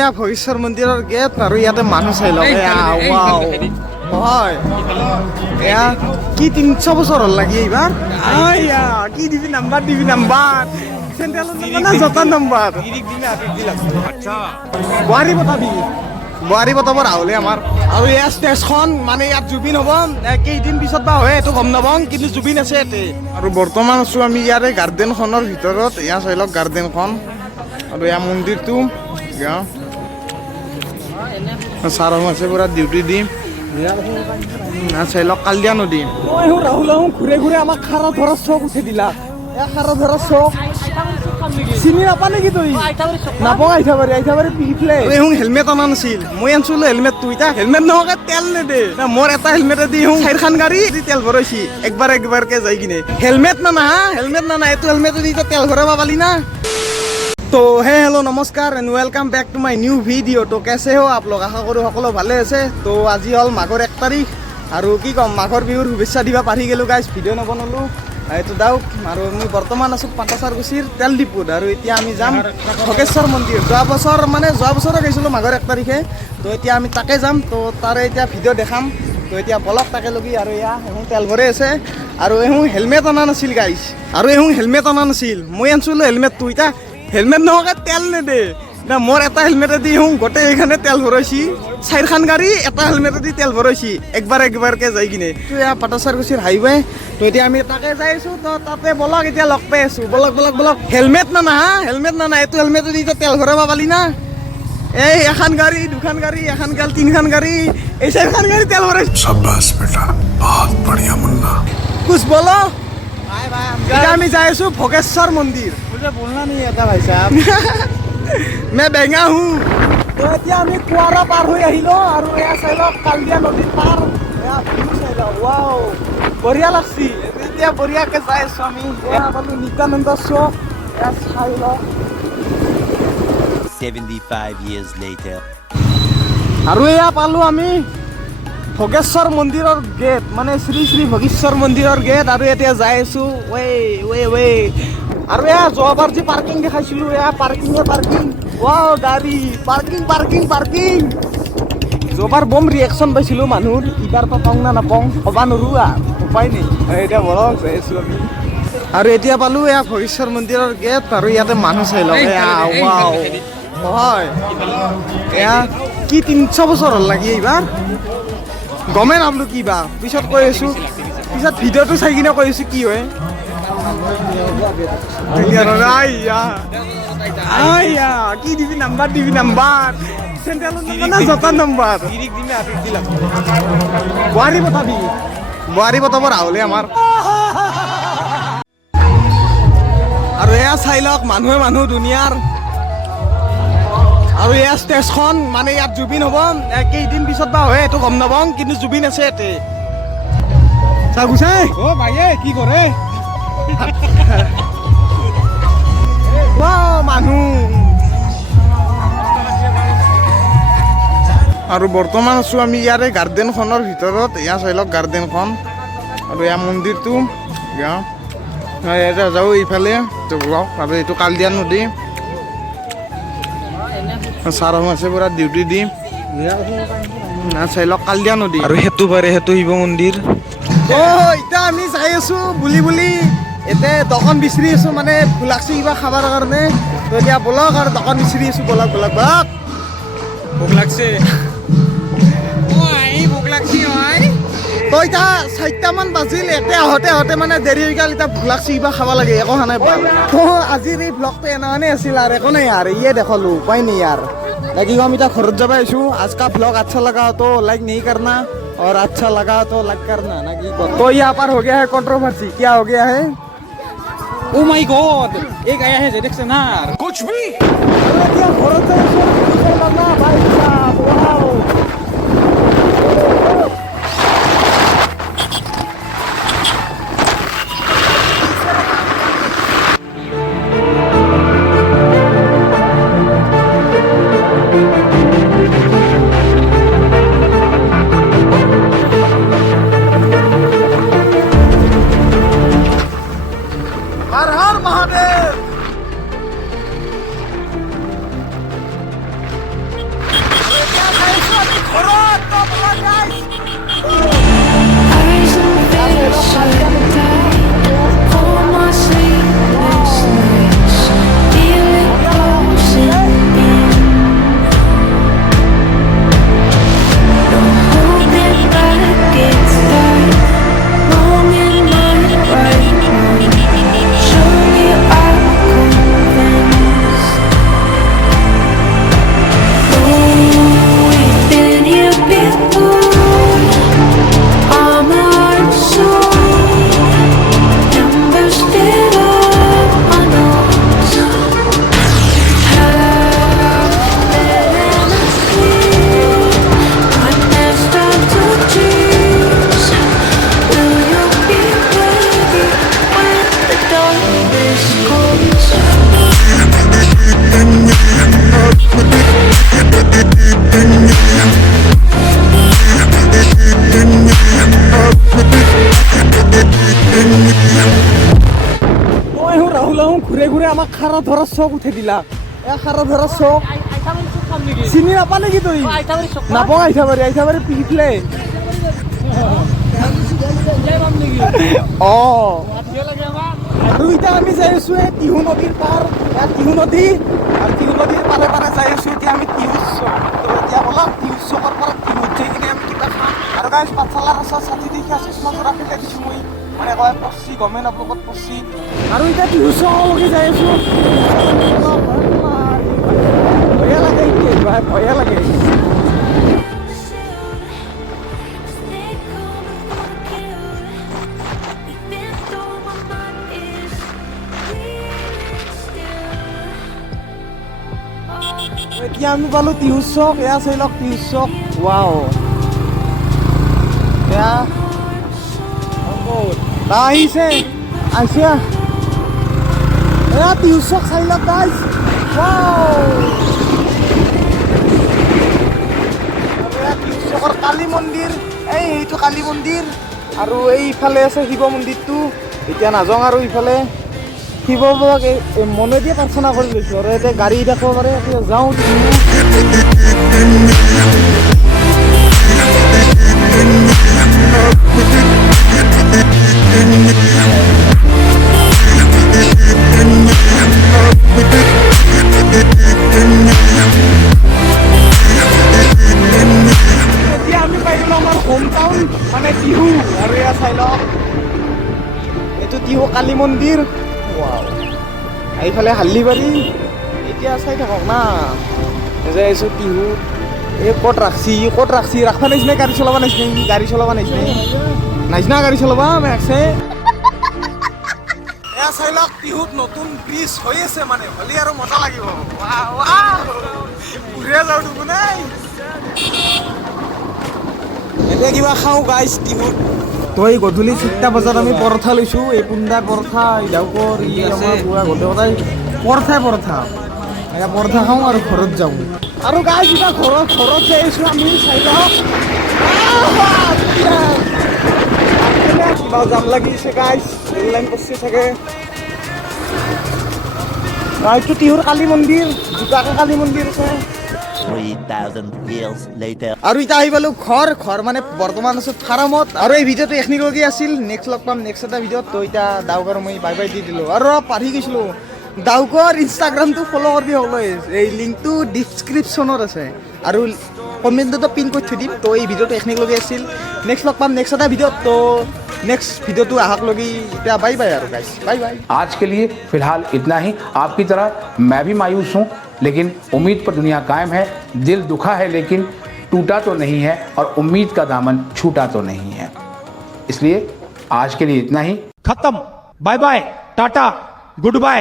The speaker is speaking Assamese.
এয়া ভগেশ্বৰ মন্দিৰৰ গেট আৰু ইয়াতে মানুহ চাই লওক হয় এয়া কি 300 বছৰ হ'ল লাগি এইবাৰ কি দিবি নাম্বাৰ চেণ্ট্ৰেলৰ না জতাৰ নাম্বাৰ বোৱাৰী বতাব ৰাহুলে আমাৰ আৰু এয়া ষ্টেজখন মানে ইয়াত জুবিন হ'ব কেইদিন পিছত বা হয় এইটো গম নাপাওঁ কিন্তু জুবিন আছে ইয়াতে আৰু বৰ্তমান আছোঁ আমি ইয়াৰে গাৰ্ডেনখনৰ ভিতৰত এয়া চাই লওক গাৰ্ডেনখন আৰু এয়া মন্দিৰটো ছাৰ আছে পুৰা ডিউটি দি চাই লওক কালিয়া নদী ৰাহুল ঘূৰে ঘূৰে আমাক খাৰা ধৰা চক উঠি দিলা খাৰা ধৰা চক চিনি নাপা নেকি তই নাপাওঁ আইঠাবাৰী পিছলে হেলমেট অনা নাছিল মই আনিছিলো হেলমেটটো এতিয়া হেলমেট নহকে তেল নেদে মোৰ এটা হেলমেটে দি চাৰিখন গাড়ী তেল ভৰাইছি একবাৰকে যাই কিনে হেলমেট নানা এইটো হেলমেটে দি তেল ভৰাব পালি না तो हे हेलो नमस्कार and welcome back to my new video. तो कैसे हो आप लोग आशा करूँ सकलो भाले আছে। तो আজি হল মাঘৰ 1 তাৰিখ আৰু কি কম মাঘৰ বিহুৰ শুভেচ্ছা দিবা পাৰি গেলো গাইজ ভিডিও নবনালো এইটো দাওক আৰু মই বৰ্তমান আছো পাটাচাৰকুছিৰ তেল ডিপুত আৰু এতিয়া আমি যাম ভগেশ্বৰ মন্দিৰ যোৱা বছৰ গৈছিলোঁ মাঘৰ 1 তাৰিখে তো এতিয়া আমি তাকে যাম তো তাৰে এতিয়া ভিডিও দেখাম তো এতিয়া বলক তাকে লগি আৰু এয়া এখন তেল ভৰে আছে আৰু এখন হেলমেট অনা নাছিল গাইজ মই আনিছিলোঁ হেলমেটটো এতিয়া হেলমেট নহকে তেল নেদে না মোৰ এটা হেলমেটে দি গোটেই এইখানে তেল ভৰাইছি চাৰিখন গাড়ী এটা হেলমেটে দি তেল ভৰাইছি একবাৰকে যাই কিনে তো এয়া পাটাচাৰকুছিৰ হাইৱে তো এতিয়া আমি তাকে যাই আছো তো তাতে বলক এতিয়া লগ পাই আছো বলক হেলমেট নানা এইটো হেলমেটে দি তেল ভৰাব পালি না এই এখন গাড়ী দুখন গাড়ী এখন গাল তিনখন গাড়ী এই চাৰিখন গাড়ী তেল ভৰাইছি শাবাশ বেটা বহুত বঢ়িয়া মুন্না কুছ বলো এতিয়া আমি যাই আছো ভগেশ্বৰ মন্দিৰ बोलना नहीं आता भाई साहब मैं बेंगा हूँ तो এতিয়া আমি কুৱাৰা পাৰ হৈ আহিলো আৰু এয়া চাইলো কালিয়া নদীৰ পাৰ এয়া ভিউ চাইলো ওয়াও বঢ়িয়া লাগছি এতিয়া বঢ়িয়াকে যাই আছো আমি এয়া পালো নিত্যানন্দ চক এয়া চাইলো 75 years later আৰু এয়া পালো আমি ভগেশ্বৰ মন্দিৰৰ গেট মানে শ্ৰী শ্ৰী ভগেশ্বৰ মন্দিৰৰ গেট আৰু এতিয়া যাই আছো ৱে আৰু এয়া যোৱাবাৰ যে পাৰ্কিং দেখাইছিলোঁ এয়া পাৰ্কিং ৱাও গাড়ী পাৰ্কিং যোৱাবাৰ বম ৰিয়েকশ্যন পাইছিলোঁ মানুহৰ এইবাৰ পাওঁ না নাপাওঁ ক'বা নোৱাৰো উপায় নাই এতিয়া বলক যাই আছোঁ আমি আৰু এতিয়া পালোঁ এয়া ভগেশ্বৰ মন্দিৰৰ গেট আৰু ইয়াতে মানুহ চাই লওক ৱাও হয় এয়া কি 300 বছৰ হ'ল লাগি এইবাৰ গমে নাপালো কিবা পিছত কৈ আছোঁ পিছত ভিডিঅ'টো চাই কিনে কৈ আছোঁ কি হয় কি দিবি নাম্বাৰ চেণ্ট্ৰেলৰ না জতাৰ নাম্বাৰ বোৱাৰী বতাব ৰাহুলে আমাৰ আৰু এয়া চাই লওক মানুহ দুনিয়াৰ আৰু এয়া ষ্টেজখন মানে ইয়াত জুবিন হ'ব কেইদিন পিছত বা হয় এইটো গম নাপাওঁ কিন্তু জুবিন আছে ইয়াতে চাগুচাই কি কৰে মানুহ আৰু বৰ্তমান আছোঁ আমি ইয়াৰে গাৰ্ডেনখনৰ ভিতৰত এয়া চাই লওক গাৰ্ডেনখন আৰু এয়া মন্দিৰটো এতিয়া যাওঁ এইফালে ব্লক আৰু এইটো কালিয়া নদী ছাৰ আছে পুৰা ডিউটি দি চাই লওক কালিয়া নদী আৰু সেইটো পাৰে সেইটো শিৱ মন্দিৰ এতিয়া আমি চাই আছো বুলি এতিয়া দোকান বিচাৰি আছো মানে ভোক লাগছি কিবা খাবৰ কাৰণে তো এতিয়া বলক আৰু দোকান বিচাৰি আছো বলক ভোক লাগছে তো এতিয়া 4টামান বাজিল এতিয়া আহোঁতে মানে দেৰি হৈ গ'ল এতিয়া ভোক লাগছি কিবা খাব লাগে একো খোৱা নাই তো আজিৰ এই ব্লগটো এনেহেনে আছিল আৰু একো নাই আৰু ইয়ে দেখালো উপায় নাই यार लगी हम इतना खरच जब आईशू आज का ब्लॉग अच्छा लगा तो लाइक नहीं करना और अच्छा लगा तो लाइक करना ना कि तो यहाँ पर हो गया है कंट्रोवर्सी क्या हो गया है ओ माय गॉड एक आया है जेडेक्स ना कुछ भी भाई साहब वाओ ঘূৰে আমাক খাৰা ধৰা চখ উঠাই দিলা খাৰা ধৰা চখ চিনি নাপা নেকি তই নাপাওঁ আইঠাবাৰী পিছলে আৰু এতিয়া আমি যাই আছো এই টিহু নদীৰ পাৰ টিহু নদী আৰু টিহু নদীৰ পাৰে পাৰে যাই আছো এতিয়া আমি টিহু চক এতিয়া বলক টিহু চকৰ পৰা টিহুত যাই কিনে আমি কিবা খাম আৰু গাইছ পাঠশালাৰ ৰাস্তা ছাতি দেখি আছো চশমা জোৰা পেলাই দিছোঁ মই মানে কয় পচি গমে নাপাওঁ ক'ত পচি আৰু এতিয়া টিহু চকলৈকে যাই আছো ভয়ে লাগে এতিয়া ভয়ে লাগে এতিয়া আমি পালো টিহু চক এয়া চাই লওক টিহু চক ৱাও এয়া আহিছে এয়া টিহু চক চাই লওক গাইজ ৱাও এয়া টিহু চকৰ কালী মন্দিৰ এইটো কালী মন্দিৰ আৰু এইফালে আছে শিৱ মন্দিৰটো এতিয়া নাযাওঁ আৰু ইফালে শিৱ বাবাক মনে দিয়ে প্ৰাৰ্থনা কৰি লৈছোঁ আৰু এতিয়া গাড়ী দেখাব পাৰে যাওঁ এতিয়া আমি পাই গ'লো আমাৰ হোম টাউন মানে টিহু আৰু এয়া চাই লওক এইটো টিহু কালী মন্দিৰ এইফালে হাল্লিবাৰী এতিয়া চাই থাকক না যাই আছোঁ টিহু এই ক'ত ৰাখছি ৰাখবা নাইছ নাই গাড়ী চলাব নাইছ নাই গাড়ী চলাব নাইছ না গাড়ী চলাব আছে এয়া চাই লওক টিহুত নতুন ব্ৰিজ হৈ আছে মানে হ'লে আৰু মজা লাগিব ঘূৰে যাওঁ দেখোন নাই এতিয়া কিবা খাওঁ গাইছ টিহুত তই গধূলি 4টা বজাত আমি পৰঠা লৈছোঁ এই পুণ্ডা পৰঠা ডাউকৰ ই আমাৰ পুৰা গোটেই পৰঠা এতিয়া পৰঠা খাওঁ আৰু ঘৰত যাওঁ আৰু গাইছ এতিয়া ঘৰত যাই আছোঁ আমি চাই লওক কিবা জাম লাগিছে গাইছ ৰেল লাইন কৰিছে চাগে এইটো টিহুৰ কালী মন্দিৰ জোকাকে কালী মন্দিৰ আছে 3,000 years later. আৰু এতিয়া আহি পালোঁ ঘৰ মানে বৰ্তমান আছোঁ ফাৰ্মত আৰু এই ভিডিঅ'টো এইখিনিলৈকে আছিল নেক্সট লগ পাম নেক্সট এটা ভিডিঅ'ত তো এতিয়া ডাউকৰ মই বাই বাই দি দিলোঁ আৰু পাহৰি গৈছিলোঁ ডাউকৰ ইনষ্টাগ্ৰামটো ফ'ল' কৰি সকলোৱে এই লিংকটো ডিছক্ৰিপশ্যনত আছে আৰু কমেণ্টতো পিন কৰি থৈ দিম তো এই ভিডিঅ'টো এইখিনিলৈকে আছিল নেক্সট লগ পাম নেক্সট এটা ভিডিঅ'ত তো नेक्स्ट वीडियो तो आहक लोगी इतना बाय बाय यार गाइस बाय बाय। आज के लिए फिलहाल इतना ही। आपकी तरह मैं भी मायूस हूँ, लेकिन उम्मीद पर दुनिया कायम है। दिल दुखा है लेकिन टूटा तो नहीं है, और उम्मीद का दामन छूटा तो नहीं है। इसलिए आज के लिए इतना ही। खत्म। Bye bye, tata, good bye.